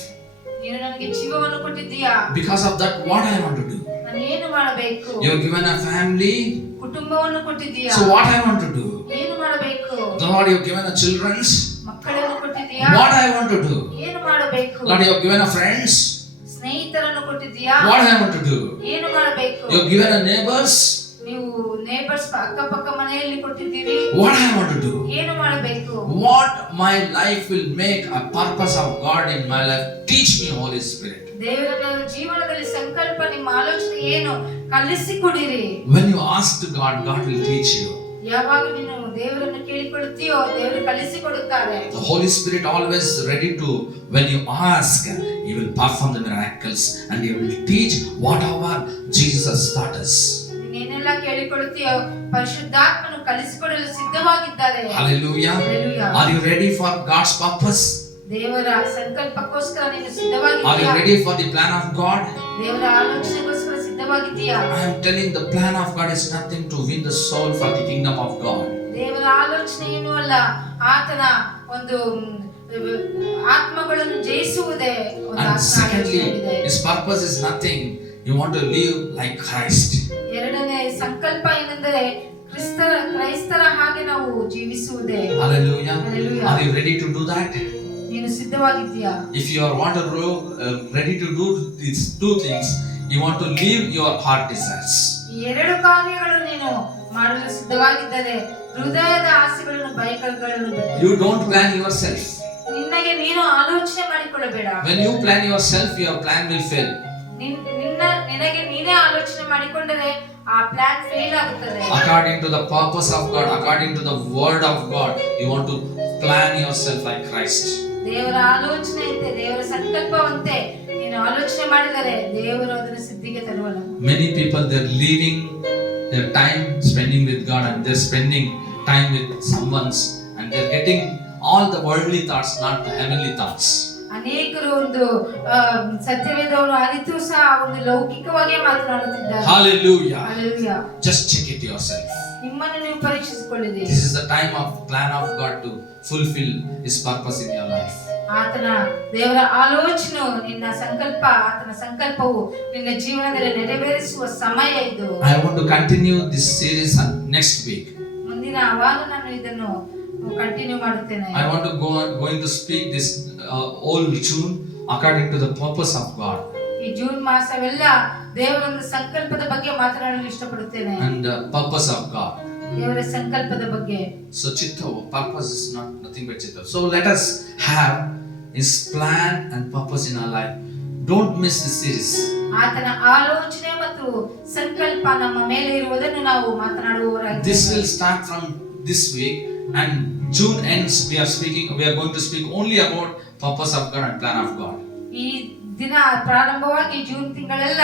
ನೀನು ನನಗೆ ಜೀವವನ್ನು ಕೊಟ್ಟಿದ್ದೀಯಾ. Because of that, what I want to do. ನಾನು ಏನು ಮಾಡಬೇಕು? You have given a family. ಕುಟುಂಬವನ್ನು ಕೊಟ್ಟಿದ್ದೀಯಾ. So what I want to do. ಏನು ಮಾಡಬೇಕು? Lord, you have given a children's. ಮಕ್ಕಳನ್ನು ಕೊಟ್ಟಿದ್ದೀಯಾ. What I want to do. ಏನು ಮಾಡಬೇಕು? Lord, you have given a friends. ಸ್ನೇಹಿತರನ್ನು ಕೊಟ್ಟಿದ್ದೀಯಾ. What I want to do. ಏನು ಮಾಡಬೇಕು? You have given a neighbors. ನೀವು neighbours ಅಕ್ಕಪಕ್ಕ ಮನೆಯಲ್ಲಿ ಕೊಟ್ಟಿದ್ದೀರಿ. What I want to do. ಏನು ಮಾಡಬೇಕು? What my life will make a purpose of God in my life. Teach me, Holy Spirit. ದೇವರ ಜೀವನದಲ್ಲಿ ಸಂಕಲ್ಪ, ನಿಮ್ಮ ಆಲೋಚನೆ ಏನು ಕಲಿಸಿಕೊಡಿರಿ. When you ask to God, God will teach you. ಯಾವಾಗ ನೀನು ದೇವರನ್ನು ಕೇಳಿಕೊಳ್ಳುತ್ತೀಯೋ ದೇವರು ಕಲಿಸಿಕೊಡುತ್ತಾರೆ. The Holy Spirit always ready to, when you ask, He will perform the miracles and He will teach whatever Jesus taught us. ನೀನೆಲ್ಲ ಕೇಳಿಕೊಳ್ಳುತ್ತೀಯೋ ಪರಿಶುದ್ಧಾತ್ಮನು ಕಲಿಸಿಕೊಡಲು ಸಿದ್ಧವಾಗಿದ್ದಾರೆ. Hallelujah. Hallelujah. Are you ready for God's purpose? ದೇವರ ಸಂಕಲ್ಪಕ್ಕೋಸ್ಕರ ನೀನು Are you ಸಿದ್ಧವಾಗಿದ್ದೀಯಾ? ready for the plan of God? ದೇವರ ಆಲೋಚನೆಗೋಸ್ಕರ ಸಿದ್ಧವಾಗಿದ್ದೀಯಾ? I am telling, the plan of God is nothing to win the soul for the kingdom of God. ದೇವರ ಆಲೋಚನೆ ಏನು ಅಲ್ಲ, ಆತನ ಒಂದು ಆತ್ಮಗಳನ್ನು ಜಯಿಸುವುದೇ ಒಂದು And secondly, ಆಲೋಚನೆಯಾಗಿದೆ. His purpose is nothing. You want to live like Christ. ಎರಡನೇ ಸಂಕಲ್ಪ ಏನೆಂದರೆ ಕ್ರೈಸ್ತರ ಹಾಗೆ ನಾವು ಜೀವಿಸುವುದೇ. Hallelujah. Hallelujah. Are you ready to do that? ನೀನು ಸಿದ್ಧವಾಗಿದ್ದೀಯಾ? If you are ready to do these two things, you want to live your heart desires. ಈ ಎರಡು ಕಾರ್ಯಗಳು ನೀನು ಮಾಡಲು ಸಿದ್ಧವಾಗಿದ್ದರೆ ಹೃದಯದ ಆಸೆಗಳನ್ನು ಬಯಕೆಗಳನ್ನು ಬಿಟ್ಟು You don't plan yourself. ನಿನ್ನಗೆ ನೀನು ಆಲೋಚನೆ ಮಾಡಿಕೊಳ್ಳಬೇಡ. When you plan yourself, your plan will fail. ನಿನಗೆ ನೀನೇ ಆಲೋಚನೆ ಮಾಡಿಕೊಂಡರೆ ಆ ಪ್ಲಾನ್ ಫೇಲ್ ಆಗುತ್ತದೆ. According to the purpose of God, according to the word of God, you want to plan yourself like Christ. ದೇವರ ಆಲೋಚನೆಯಂತೆ, ದೇವರ ಸಂಕಲ್ಪವಂತೆ ನೀನು ಆಲೋಚನೆ ಮಾಡಿದರೆ ದೇವರು ಅದನ್ನು ಸಿದ್ಧಿಗೆ ತರುವನು. Many people, they're leaving their time spending with God and they're spending time with someone's and they're getting all the worldly thoughts, not the heavenly thoughts. ಅನೇಕರು ಒಂದು ಸತ್ಯವೇದವನ್ನು ಅರಿತು ಸಹ ಒಂದು ಲೌಕಿಕವಾಗಿ ಮಾತನಾಡುತ್ತಿದ್ದಾರೆ. Hallelujah. Hallelujah. Just check it yourself. ನಿಮ್ಮನ್ನು ನೀವು ಪರೀಕ್ಷಿಸಿಕೊಳ್ಳಿರಿ. This is the time of plan of God to fulfill His purpose in your life. ಆತನ ದೇವರ ಆಲೋಚನೆ, ನಿನ್ನ ಸಂಕಲ್ಪ, ಆತನ ಸಂಕಲ್ಪವು ನಿನ್ನ ಜೀವನದಲ್ಲಿ ನೆರವೇರಿಸುವ ಸಮಯ ಇದು. I want to continue this series next week. ಮುಂದಿನ ಆವಾಗ ನಾನು ಇದನ್ನು ಕಂಟಿನ್ಯೂ ಮಾಡುತ್ತೇನೆ. I want to going to speak this all June according to the purpose of God. ಈ ಜೂನ್ ಮಾಸವೆಲ್ಲ ದೇವರ ಒಂದು ಸಂಕಲ್ಪದ ಬಗ್ಗೆ ಮಾತನಾಡಲು ಇಷ್ಟಪಡುತ್ತೇನೆ. And purpose of God. ದೇವರ ಸಂಕಲ್ಪದ ಬಗ್ಗೆ. So Chitta, purpose is not nothing but Chitta. So let us have His plan and purpose in our life. Don't miss this series. ಆತನ ಆಲೋಚನೆ ಮತ್ತು ಸಂಕಲ್ಪ ನಮ್ಮ ಮೇಲೆ ಇರುವುದನ್ನು ನಾವು ಮಾತನಾಡುವವರಾಗಿದ್ದೇವೆ. This will start from this week and June ends. We are going to speak only about purpose of God and plan of God. ಈ ದಿನ ಪ್ರಾರಂಭವಾಗಿ ಜೂನ್ ತಿಂಗಳೆಲ್ಲ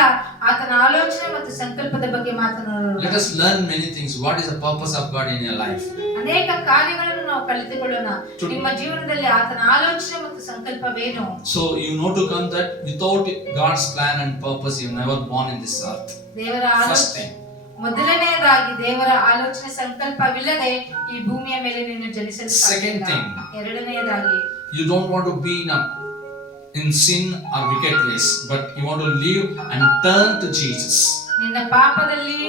ಆತನ ಆಲೋಚನೆ ಮತ್ತು ಸಂಕಲ್ಪದ ಬಗ್ಗೆ ಮಾತನಾಡೋಣ. Let us learn many things. What is the purpose of God in your life? ಅನೇಕ ಕಾರ್ಯಗಳನ್ನು ನಾವು ಕಲಿತುಕೊಳ್ಳೋಣ. ನಿಮ್ಮ ಜೀವನದಲ್ಲಿ ಆತನ ಆಲೋಚನೆ ಮತ್ತು ಸಂಕಲ್ಪವೇನು? So you know to come that without God's plan and purpose you never born in this earth. ದೇವರ First thing. ಮೊದಲನೆಯದಾಗಿ ದೇವರ ಆಲೋಚನೆ ಸಂಕಲ್ಪವಿಲ್ಲದೆ ಈ ಭೂಮಿಯ ಮೇಲೆ ನೀನು ಜನಿಸಲು Second ಸಾಧ್ಯವಿಲ್ಲ. thing. ಎರಡನೆಯದಾಗಿ, You don't want to be in sin or wicked ways, but you want to live and turn to Jesus. ನಿನ್ನ ಪಾಪದಲ್ಲಿ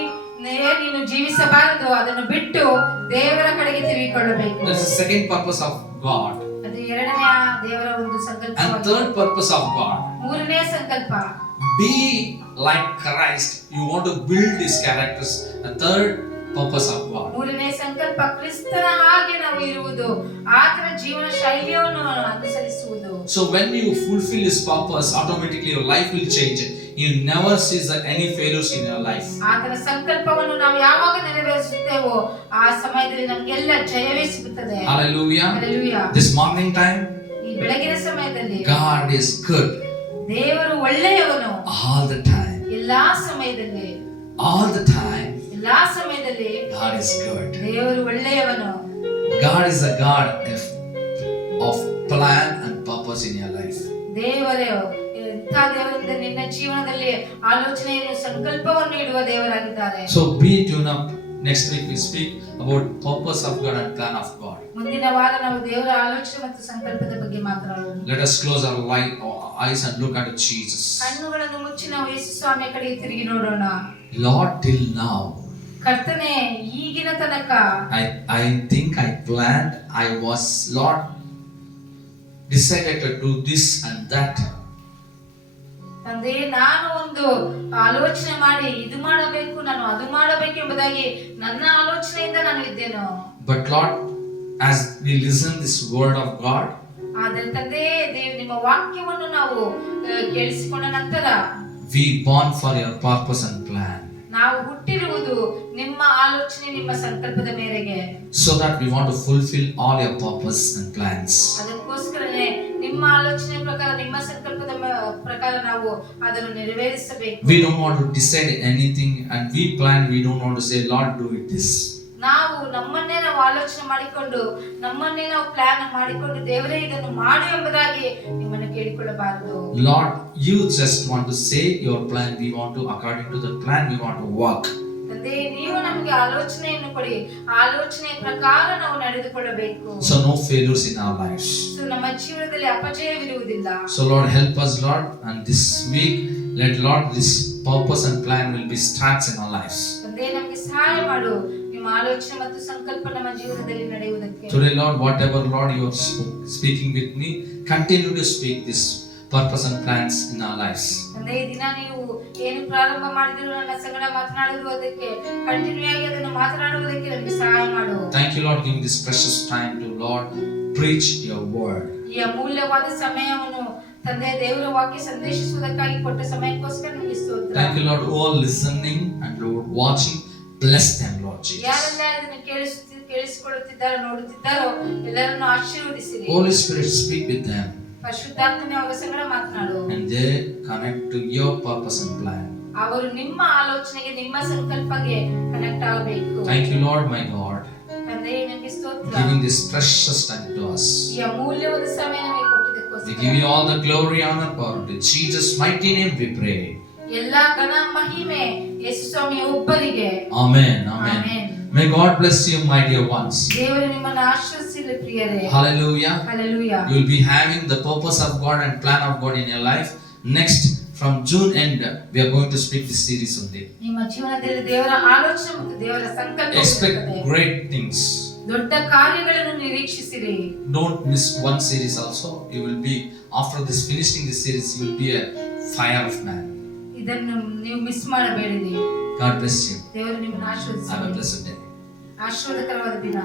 ನೀನು ಜೀವಿಸಬಾರದು, ಅದನ್ನು ಬಿಟ್ಟು ದೇವರ ಕಡೆಗೆ ತಿರುಗಿಕೊಳ್ಳಬೇಕು. That's the second purpose of God. ಅದು ಎರಡನೆಯ ದೇವರ ಒಂದು ಸಂಕಲ್ಪ. And third purpose of God. ಮೂರನೇ ಸಂಕಲ್ಪ, Be like Christ. You want to build His characters. The third purpose of God. ಮೂರನೇ ಸಂಕಲ್ಪ ಕ್ರಿಸ್ತನ ಹಾಗೆ ನಾವು ಇರುವುದು, ಆತನ ಜೀವನ ಶೈಲಿಯನ್ನು ಅನುಸರಿಸುವುದು. So when you fulfill His purpose, automatically your life will change. You never see any failures in your life. ಆತನ ಸಂಕಲ್ಪವನ್ನು ನಾವು ಯಾವಾಗ ನೆರವೇರಿಸುತ್ತೇವೋ ಆ ಸಮಯದಲ್ಲಿ ನಮಗೆಲ್ಲ ಜಯವೇ ಸಿಗುತ್ತದೆ. Hallelujah. Hallelujah. This morning time, ಈ ಬೆಳಗಿನ ಸಮಯದಲ್ಲಿ God is good. ದೇವರು ಒಳ್ಳೆಯವನು. All the time. ಎಲ್ಲಾ ಸಮಯದಲ್ಲಿ. All the time. ಎಲ್ಲಾ ಸಮಯದಲ್ಲಿ God is good. ದೇವರು ಒಳ್ಳೆಯವನು. God is a God of plan and purpose in your life. ದೇವರೇ ಎಂಥ ದೇವರಿಂದ ನಿನ್ನ ಜೀವನದಲ್ಲಿ ಆಲೋಚನೆಯನ್ನು ಸಂಕಲ್ಪವನ್ನು ಇಡುವ ದೇವರಾಗಿದ್ದಾರೆ. So be tuned up. Next week we speak about purpose of God and plan of God. ಮುಂದಿನ ವಾರ ನಾವು ದೇವರ ಆಲೋಚನೆ ಮತ್ತು ಸಂಕಲ್ಪದ ಬಗ್ಗೆ ಮಾತನಾಡೋಣ. Let us close our eyes and look at Jesus. ಕಣ್ಣುಗಳನ್ನು ಮುಚ್ಚಿ ನಾವು ಯೇಸು ಸ್ವಾಮಿಯ ಕಡೆಗೆ ತಿರುಗಿ ನೋಡೋಣ. Lord, till now ಕರ್ತನೇ, ಈಗಿನ ತನಕ I think I planned, I was Lord decided to do this and that. ತಂದೆ, ನಾನು ಒಂದು ಆಲೋಚನೆ ಮಾಡಿ ಇದು ಮಾಡಬೇಕು, ನಾನು ಅದು ಮಾಡಬೇಕು ಎಂಬುದಾಗಿ ನನ್ನ ಆಲೋಚನೆಯಿಂದ ನಾನು ಇದ್ದೇನೋ. But Lord, as we listen this word of God, ಆದರೆ ತಂದೆ, ನಿಮ್ಮ ವಾಕ್ಯವನ್ನು ನಾವು ಕೇಳಿಸಿಕೊಂಡ ನಂತರ we born for your purpose and plan. ನಾವು ಹುಟ್ಟಿರುವುದು ನಿಮ್ಮ ಆಲೋಚನೆ, ನಿಮ್ಮ ಸಂಕಲ್ಪದ ಮೇರೆಗೆ. So that we want to fulfill all your purpose and plans. ಅದಕ್ಕೋಸ್ಕರನೇ ನಿಮ್ಮ ಆಲೋಚನೆ ಪ್ರಕಾರ, ನಿಮ್ಮ ಸಂಕಲ್ಪದ ಪ್ರಕಾರ ನಾವು ಅದನ್ನು ನೆರವೇರಿಸಬೇಕು. We don't want to decide anything and we plan. We don't want to say, Lord, do it this. ನಾವು ನಮ್ಮನ್ನೇ ನಾವು ಆಲೋಚನೆ ಮಾಡಿಕೊಂಡು, ನಮ್ಮನ್ನೇ ನಾವು ಪ್ಲಾನ್ ಮಾಡಿಕೊಂಡು, ದೇವರೇ ಇದನ್ನು ಮಾಡು ಎಂಬುದಾಗಿ ನಿಮ್ಮನ್ನು ಕೇಳಿಕೊಳ್ಳಬಾರದು. Lord, you just want to say your plan. We want to, according to the plan, we want to walk. ತಂದೆ, ನೀವು ನಮಗೆ ಆಲೋಚನೆಯನ್ನು ಕೊಡಿ, ಆಲೋಚನೆ ಪ್ರಕಾರ ನಾವು ನಡೆದುಕೊಳ್ಳಬೇಕು. So no failures in our lives. ನಮ್ಮ ಜೀವನದಲ್ಲಿ ಅಪಜಯವಿರುವುದಿಲ್ಲ. So Lord, help us, Lord, and this week, let Lord, this purpose and plan will be starts in our lives. ತಂದೆ, ನಮಗೆ ಸಹಾಯ ಮಾಡು, ನಿಮ್ಮ ಆಲೋಚನೆ ಮತ್ತು ಸಂಕಲ್ಪ ನಮ್ಮ ಜೀವನದಲ್ಲಿ ನಡೆಯುವುದಕ್ಕೆ. Today, Lord, whatever, Lord, you are speaking with me, continue to speak this purpose and plans in our lives. ತಂದೆ, ಈ ದಿನ ನೀವು ಏನು ಪ್ರಾರಂಭ ಮಾಡಿದ್ರು ನನ್ನ ಸಂಗಡ ಮಾತನಾಡುವುದಕ್ಕೆ, ಕಂಟಿನ್ಯೂ ಆಗಿ ಅದನ್ನು ಮಾತನಾಡುವುದಕ್ಕೆ ನಮಗೆ ಸಹಾಯ ಮಾಡು. Thank you, Lord, giving this precious time to, Lord, preach your word. ಈ ಅಮೂಲ್ಯವಾದ ಸಮಯವನ್ನು ತಂದೆ ದೇವರ ವಾಕ್ಯ ಸಂದೇಶಿಸುವುದಕ್ಕಾಗಿ ಕೊಟ್ಟ ಸಮಯಕ್ಕೋಸ್ಕರ ನಿಮಗೆ ಸ್ತೋತ್ರ. Thank you, Lord, all listening and Lord watching. Bless them, Lord Jesus. ಯಾರೆಲ್ಲ ಇದನ್ನು ಕೇಳಿಸಿಕೊಳ್ಳುತ್ತಿದ್ದಾರೋ, ನೋಡುತ್ತಿದ್ದಾರೋ, ಎಲ್ಲರನ್ನು ಆಶೀರ್ವದಿಸಿರಿ. Holy Spirit, speak with them. ಪರಿಶುದ್ಧಾತ್ಮನೇ ಅವರ ಸಂಗಡ ಮಾತನಾಡು. And they connect to your purpose and plan. ಅವರು ನಿಮ್ಮ ಆಲೋಚನೆಗೆ, ನಿಮ್ಮ ಸಂಕಲ್ಪಕ್ಕೆ ಕನೆಕ್ಟ್ ಆಗಬೇಕು. Thank you, Lord, my God, ತಂದೆ, ನಿಮಗೆ ಸ್ತೋತ್ರ. giving this precious time to us. ಈ ಅಮೂಲ್ಯವಾದ ಸಮಯ ನಮಗೆ ಕೊಟ್ಟಿದ್ದಕ್ಕೋಸ್ಕರ ನಿಮಗೋಸ್ಕರ give you all the glory, honor, power. In Jesus' mighty name we pray. ಎಲ್ಲಾ ಘನ ಮಹಿಮೆ ಯೇಸು ಸ್ವಾಮಿಯ ಒಬ್ಬರಿಗೆ. Amen. Amen. Amen. May God bless you, my dear ones. ದೇವರು ನಿಮ್ಮನ್ನು ಆಶೀರ್ವದಿಸಲಿ ಪ್ರಿಯರೇ. Hallelujah. Hallelujah. You will be having the purpose of God and plan of God in your life. Next, from June end, we are going to speak this series only. ನಿಮ್ಮ ಜೀವನದಲ್ಲಿ ದೇವರ ಆಲೋಚನೆ ಮತ್ತು ದೇವರ ಸಂಕಲ್ಪ Expect ಇರುತ್ತದೆ. great things. ದೊಡ್ಡ ಕಾರ್ಯಗಳನ್ನು ನಿರೀಕ್ಷಿಸಿರಿ. Don't miss one series also. You will be, after this finishing this series, you will be a fire of man. ಇದನ್ನು ನೀವು ಮಿಸ್ ಮಾಡಬೇಡಿರಿ. God bless you. ದೇವರು ನಿಮ್ಮನ್ನು Have a ಆಶೀರ್ವದಿಸಲಿ. blessed day. ಆಶೀರ್ವಾದಕರವಾದ ದಿನ.